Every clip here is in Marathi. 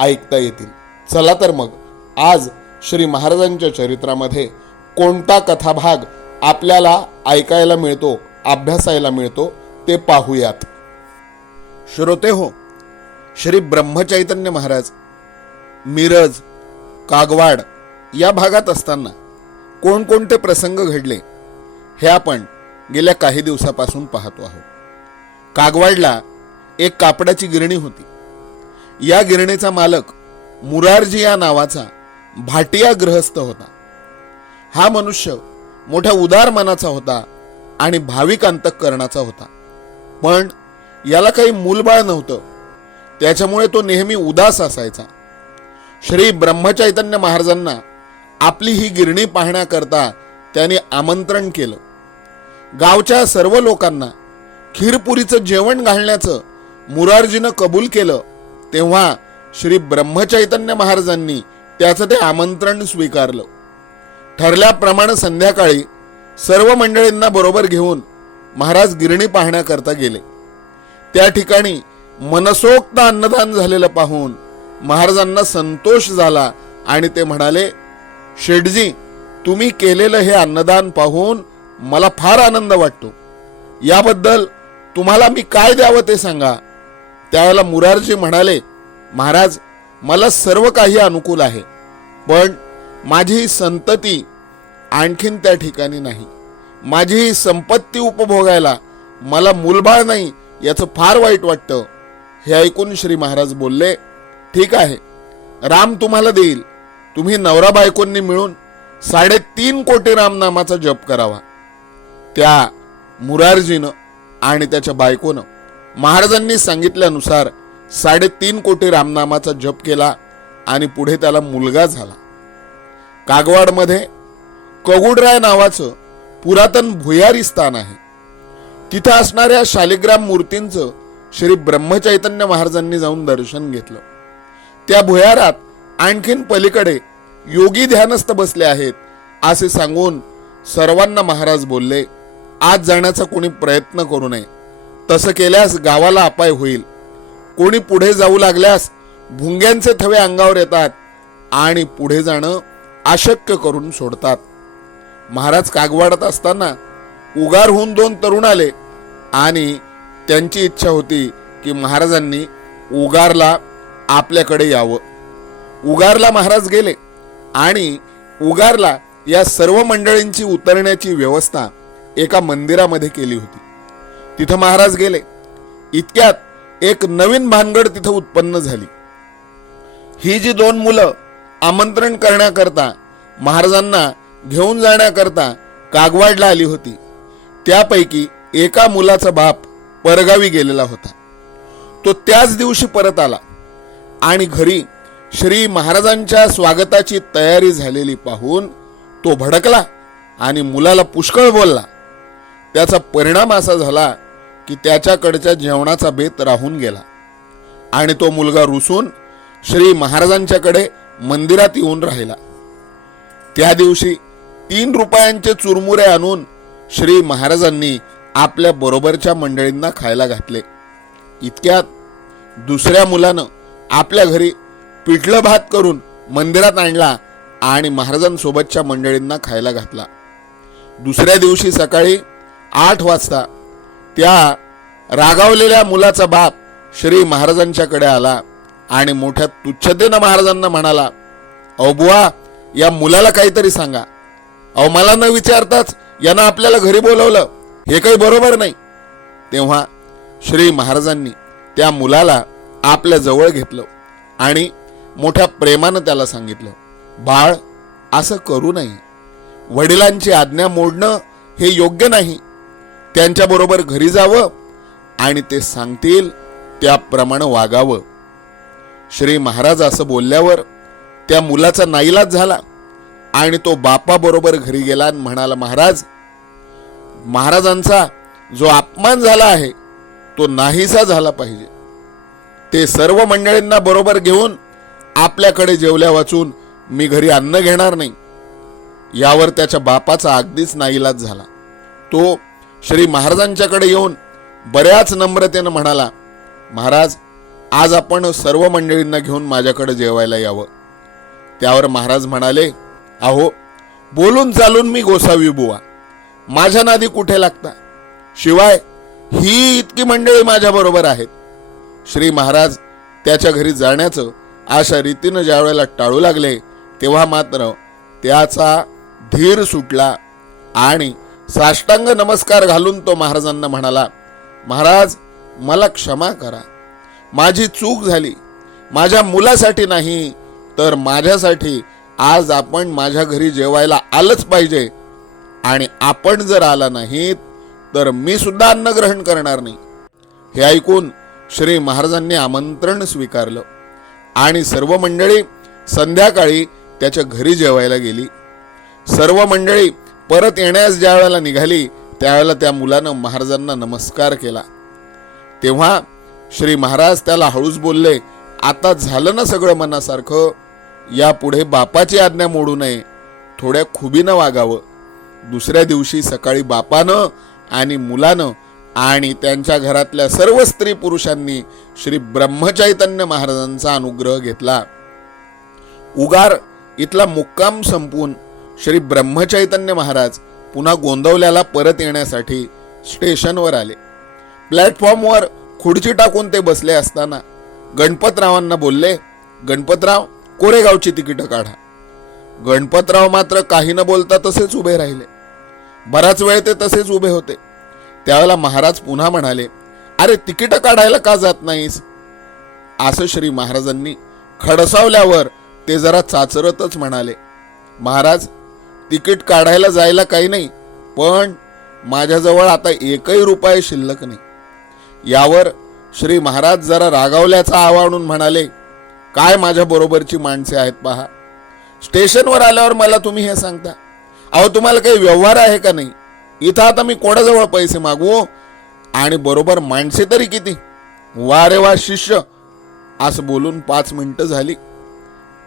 ऐकता येतील. चला तर मग आज श्री महाराजांच्या चरित्रामध्ये कोणता कथाभाग आपल्याला ऐकायला मिळतो अभ्यासायला मिळतो ते पाहूयात. श्रोते हो श्री ब्रह्मचैतन्य महाराज मिरज कागवाड या भागात असताना कोणकोणते प्रसंग घडले हे आपण गेल्या काही दिवसापासून पाहतो आहोत. कागवाडला एक कापडाची गिरणी होती. या गिरणीचा मालक मुरारजी या नावाचा भाटिया ग्रहस्थ होता. हा मनुष्य मोठ्या उदार मनाचा होता आणि भाविक अंतकरणाचा होता. पण याला काही मूलबाळ नव्हतं. त्याच्यामुळे तो नेहमी उदास असायचा. श्री ब्रह्मचैतन्य महाराजांना आपली ही गिरणी पाहण्याकरता त्याने आमंत्रण केलं. गावच्या सर्व लोकांना खीरपुरीचं जेवण घालण्याचं मुरारजीनं कबूल केलं तेव्हा श्री ब्रह्मचैतन्य महाराजांनी त्याचं ते आमंत्रण स्वीकारलं. ठरल्याप्रमाणे संध्याकाळी सर्व मंडळींना बरोबर घेऊन महाराज गिरणी पाहण्याकरता गेले. त्या ठिकाणी मनसोक्त अन्नदान झालेलं पाहून महाराजांना संतोष झाला आणि ते म्हणाले शेठजी तुम्ही केलेलं हे अन्नदान पाहून मला फार आनंद वाटतो. याबद्दल तुम्हाला मी काय द्यावं ते सांगा. त्यावेळेला मुरारजी म्हणाले महाराज मला सर्व काही अनुकूल आहे पण माझी संतती आणखीन त्या ठिकाणी नाही. माझी ही संपत्ती उपभोगायला मला मूलबाळ नाही याचं फार वाईट वाटतं. हे ऐकून श्री महाराज बोलले ठीक आहे राम तुम्हाला देईल. तुम्ही नवरा बायकोंनी मिळून साडेतीन कोटी रामनामाचा जप करावा. त्या मुरारजीनं आणि त्याच्या बायकोनं महाराजांनी सांगितल्यानुसार साडेतीन कोटी रामनामाचा जप केला आणि पुढे त्याला मुलगा झाला. कागवाडमध्ये कगुडराय नावाचं पुरातन भुयारी स्थान आहे. तिथं असणाऱ्या शालिग्राम मूर्तींचं श्री ब्रह्मचैतन्य महाराजांनी जाऊन दर्शन घेतलं. त्या भुयारात आणखीन पलीकडे योगी ध्यानस्थ बसले आहेत असे सांगून सर्वांना महाराज बोलले आज जाण्याचा कोणी प्रयत्न करू नये. तसं केल्यास गावाला अपाय होईल. कोणी पुढे जाऊ लागल्यास भुंग्यांचे थवे अंगावर येतात आणि पुढे जाणं अशक्य करून सोडतात. महाराज कागवाडत असताना उगार होऊन दोन तरुण आले आणि त्यांची इच्छा होती की महाराजांनी उगारला आपल्याकडे यावं. उगारला महाराज गेले आणि उगारला या सर्व मंडळींची उतरण्याची व्यवस्था एका मंदिरामध्ये केली होती. तिथं महाराज गेले. इतक्यात एक नवीन भानगड तिथं उत्पन्न झाली. ही जी दोन मुलं आमंत्रण करण्याकरता महाराजांना घेऊन जाण्याकरता कागवाडला आली होती त्यापैकी एका मुलाचा बाप परगावी गेलेला होता. तो त्याच दिवशी परत आला आणि घरी श्री महाराजांच्या स्वागताची तयारी झालेली पाहून तो भडकला आणि मुलाला पुष्कळ बोलला. त्याचा परिणाम असा झाला की त्याच्याकडच्या जेवणाचा बेत राहून गेला. आणि तो मुलगा रुसून श्री महाराजांच्याकडे मंदिरात येऊन राहिला. त्या दिवशी तीन रुपयांचे चुरमुरे आणून श्री महाराजांनी आपल्या बरोबरच्या मंडळींना खायला घातले. इतक्यात दुसऱ्या मुलानं आपल्या घरी पिठलं भात करून मंदिरात आणला आणि महाराजांसोबतच्या मंडळींना खायला घातला. दुसऱ्या दिवशी सकाळी आठ वाजता त्या रागावलेल्या मुलाचा बाप श्री महाराजांच्याकडे आला आणि मोठ्या तुच्छतेनं महाराजांना म्हणाला अहो बुवा या मुलाला काहीतरी सांगा. अहो मला न विचारताच यानं आपल्याला घरी बोलवलं. हे काही बरोबर नाही. तेव्हा श्री महाराजांनी त्या मुलाला आपल्या जवळ घेतलं आणि मोठ्या प्रेमानं त्याला सांगितलं बाळ असं करू नये. वडिलांची आज्ञा मोडणं हे योग्य नाही. त्यांच्याबरोबर घरी जावं आणि ते सांगतील त्याप्रमाणे वागावं. श्री महाराज असं बोलल्यावर त्या मुलाचा नाईलाज झाला आणि तो बापाबरोबर घरी गेला आणि म्हणाला महाराज महाराजांचा जो अपमान झाला आहे तो नाहीसा झाला पाहिजे. ते सर्व मंडळींना बरोबर घेऊन आपल्याकडे जेवल्या वाचून मी घरी अन्न घेणार नाही. यावर त्याच्या बापाचा अगदीच नाईलाज झाला. तो श्री महाराजांच्याकडे येऊन बऱ्याच नम्रतेनं म्हणाला महाराज आज आपण सर्व मंडळींना घेऊन माझ्याकडे जेवायला यावं. त्यावर महाराज म्हणाले अहो बोलून चालून मी गोसावी बुवा. माझ्या नादी कुठे लागता? शिवाय ही इतकी मंडळी माझ्याबरोबर आहेत. श्री महाराज त्याच्या घरी जाण्याचं अशा रीतीनं ज्या वेळेला टाळू लागले तेव्हा मात्र त्याचा धीर सुटला आणि साष्टांग नमस्कार घालून तो महाराजांना म्हणाला महाराज मला क्षमा करा. माझी चूक झाली. माझ्या मुलासाठी नाही तर माझ्यासाठी आज आपण माझ्या घरी जेवायला आलंच पाहिजे. आणि आपण जर आला नाहीत तर मी सुद्धा अन्न ग्रहण करणार नाही. हे ऐकून श्री महाराजांनी आमंत्रण स्वीकारलं. आणि सर्व मंडळी संध्याकाळी त्याच्या घरी जेवायला गेली. सर्व मंडळी परत येण्यास ज्या वेळेला निघाली त्यावेळेला त्या मुलानं महाराजांना नमस्कार केला. तेव्हा श्री महाराज त्याला हळूच बोलले आता झालं ना सगळं मनासारखं? यापुढे बापाची आज्ञा मोडू नये. थोड्या खुबीनं वागावं. दुसऱ्या दिवशी सकाळी बापानं आणि मुलानं आणि त्यांच्या घरातल्या सर्व स्त्री पुरुषांनी श्री ब्रह्मचैतन्य महाराजांचा अनुग्रह घेतला. उगार इथला मुक्काम संपून श्री ब्रह्मचैतन्य महाराज पुन्हा गोंदवल्याला परत येण्यासाठी स्टेशनवर आले. प्लॅटफॉर्मवर खुर्ची टाकून ते बसले असताना गणपतरावांना बोलले गणपतराव कोरेगावची तिकीटं काढा. गणपतराव मात्र काही न बोलता तसेच उभे राहिले. बराच वेळ ते तसेच उभे होते. त्यावेळेला महाराज पुन्हा म्हणाले अरे तिकीटं काढायला का जात नाहीस? असं श्री महाराजांनी खडसावल्यावर ते जरा चाचरतच म्हणाले. महाराज तिकीट काढायला जायला काही नाही पण माझ्याजवळ आता एकही रुपये शिल्लक नाही. यावर श्री महाराज जरा रागावल्याचा आवाडून म्हणाले काय माझ्या बरोबरची माणसे आहेत पहा. स्टेशनवर आल्यावर मला तुम्ही हे सांगता. अहो तुम्हाला काही व्यवहार आहे का नाही? इथं आता मी कोणाजवळ पैसे मागवू? आणि बरोबर माणसे तरी किती? वा रे वा शिष्य. असं बोलून पाच मिनटं झाली.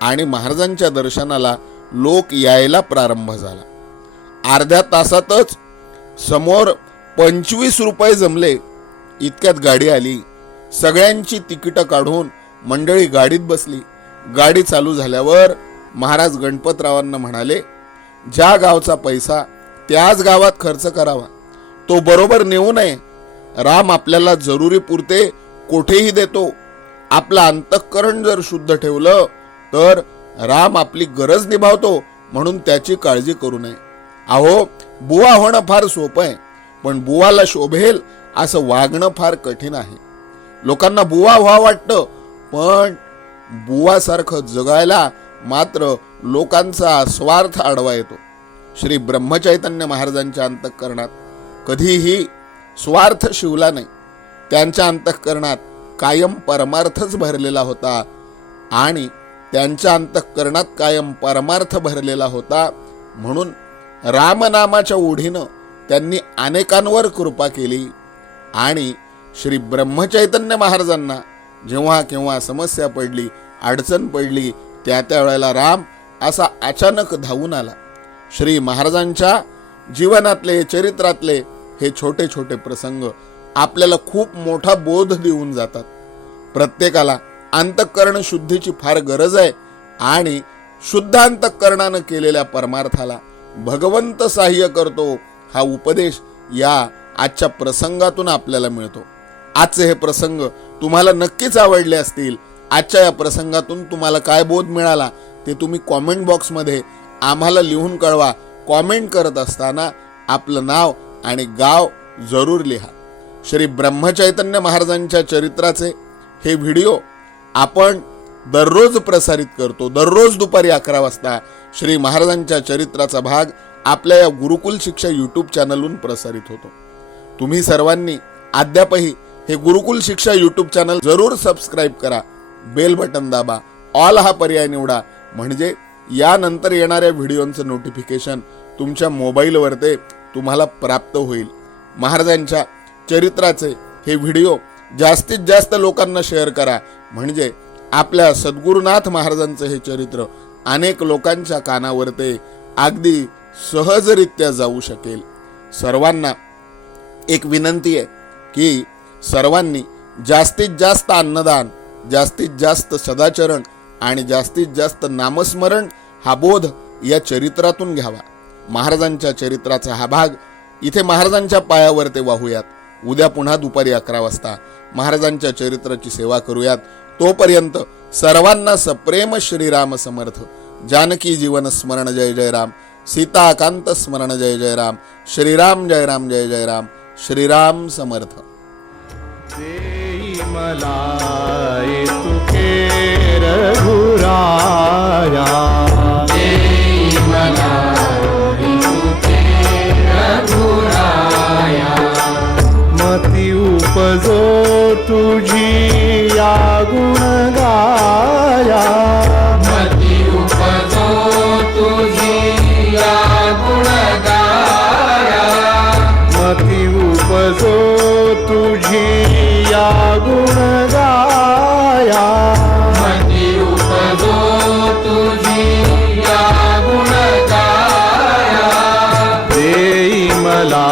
आणि महाराजांच्या दर्शनाला लोक यायला प्रारंभ झाला. अर्ध्या तासातच समोर पंचवीस रुपये जमले. इतक्यात गाडी आली. सगळ्यांची तिकीटं काढून मंडळी गाडीत बसली. गाडी चालू झाल्यावर महाराज गणपतरावांना म्हणाले ज्या गावचा पैसा त्याच गावात खर्च करावा. तो बरोबर नेऊ नये. राम आपल्याला जरुरी पुरते कोठेही देतो. आपलं अंतःकरण जर शुद्ध ठेवलं तर राम आपली गरज निभावतो म्हणून त्याची काळजी करू नये. अहो बुवा होणं फार सोपं आहे पण बुवाला शोभेल असं वागणं फार कठीण आहे. लोकांना बुवा व्हा वाटतं पण बुवासारखं जगायला मात्र लोकांचा स्वार्थ आडवा येतो. श्री ब्रह्मचैतन्य महाराजांच्या अंतःकरणात कधीही स्वार्थ शिवला नाही. त्यांच्या अंतःकरणात कायम परमार्थच भरलेला होता आणि त्यांच्या अंतःकरणात कायम परमार्थ भरलेला होता. म्हणून रामनामाच्या ओढीनं त्यांनी अनेकांवर कृपा केली. आणि श्री ब्रह्मचैतन्य महाराजांना जेव्हा केव्हा समस्या पडली अडचण पडली त्या त्या वेळेला राम असा अचानक धावून आला. श्री महाराजांच्या जीवनातले चरित्रातले हे छोटे छोटे प्रसंग आपल्याला खूप मोठा बोध देऊन जातात. प्रत्येकाला अंतःकरण शुद्धीची फार गरज आहे आणि शुद्ध अंतःकरणानं केलेल्या परमार्थाला भगवंत सहाय्य करतो हा उपदेश या आजच्या प्रसंगातून आपल्याला मिळतो. आजचे हे प्रसंग तुम्हाला नक्कीच आवडले असतील. आजच्या या प्रसंगातून तुम्हाला काय बोध मिळाला ते तुम्ही कॉमेंट बॉक्समध्ये आम्हाला लिहून कळवा. कॉमेंट करत असताना आपलं नाव आणि गाव जरूर लिहा. श्री ब्रह्मचैतन्य महाराजांच्या चरित्राचे हे व्हिडिओ आपण दररोज प्रसारित करतो दररोज दुपारी अकरा वाजता श्री महाराजांच्या चरित्राचा भाग आपल्या या गुरुकुल शिक्षा यूट्यूब चॅनलहून प्रसारित होतो. तुम्ही सर्वांनी अद्यापही हे गुरुकुल शिक्षा यूट्यूब चॅनल जरूर सबस्क्राईब करा बेल बटन दाबा ऑल हा पर्याय निवडा. म्हणजे यानंतर येणाऱ्या व्हिडिओचं नोटिफिकेशन तुमच्या मोबाईलवर ते तुम्हाला प्राप्त होईल. महाराजांच्या चरित्राचे हे व्हिडिओ जास्तीत जास्त लोकांना शेअर करा. म्हणजे आपल्या सद्गुरुनाथ महाराजांचं हे चरित्र अनेक लोकांच्या कानावर ते अगदी सहजरित्या जाऊ शकेल. सर्वांना एक विनंती आहे की सर्वांनी जास्तीत जास्त अन्नदान जास्तीत जास्त सदाचरण आणि जास्तीत जास्त नामस्मरण हा बोध या चरित्रातून घ्यावा. महाराजांच्या चरित्राचा हा भाग इथे महाराजांच्या पायावर ते वाहूयात. उद्या पुन्हा दुपारी अकरा वाजता महाराजांच्या चरित्राची सेवा करूयात. तोपर्यंत सर्वांना सप्रेम श्रीराम समर्थ. जानकी जीवन स्मरण जय जय राम. सीताकांत स्मरण जय जय राम. श्रीराम जय राम जय जय राम. श्रीराम समर्थ. मला जो तुझी या गुण गाया मती उपजो तुझी या गुण गाया उपजो तुझी या गुण गाया मती उपजो तुझी या गुण गाया देई मला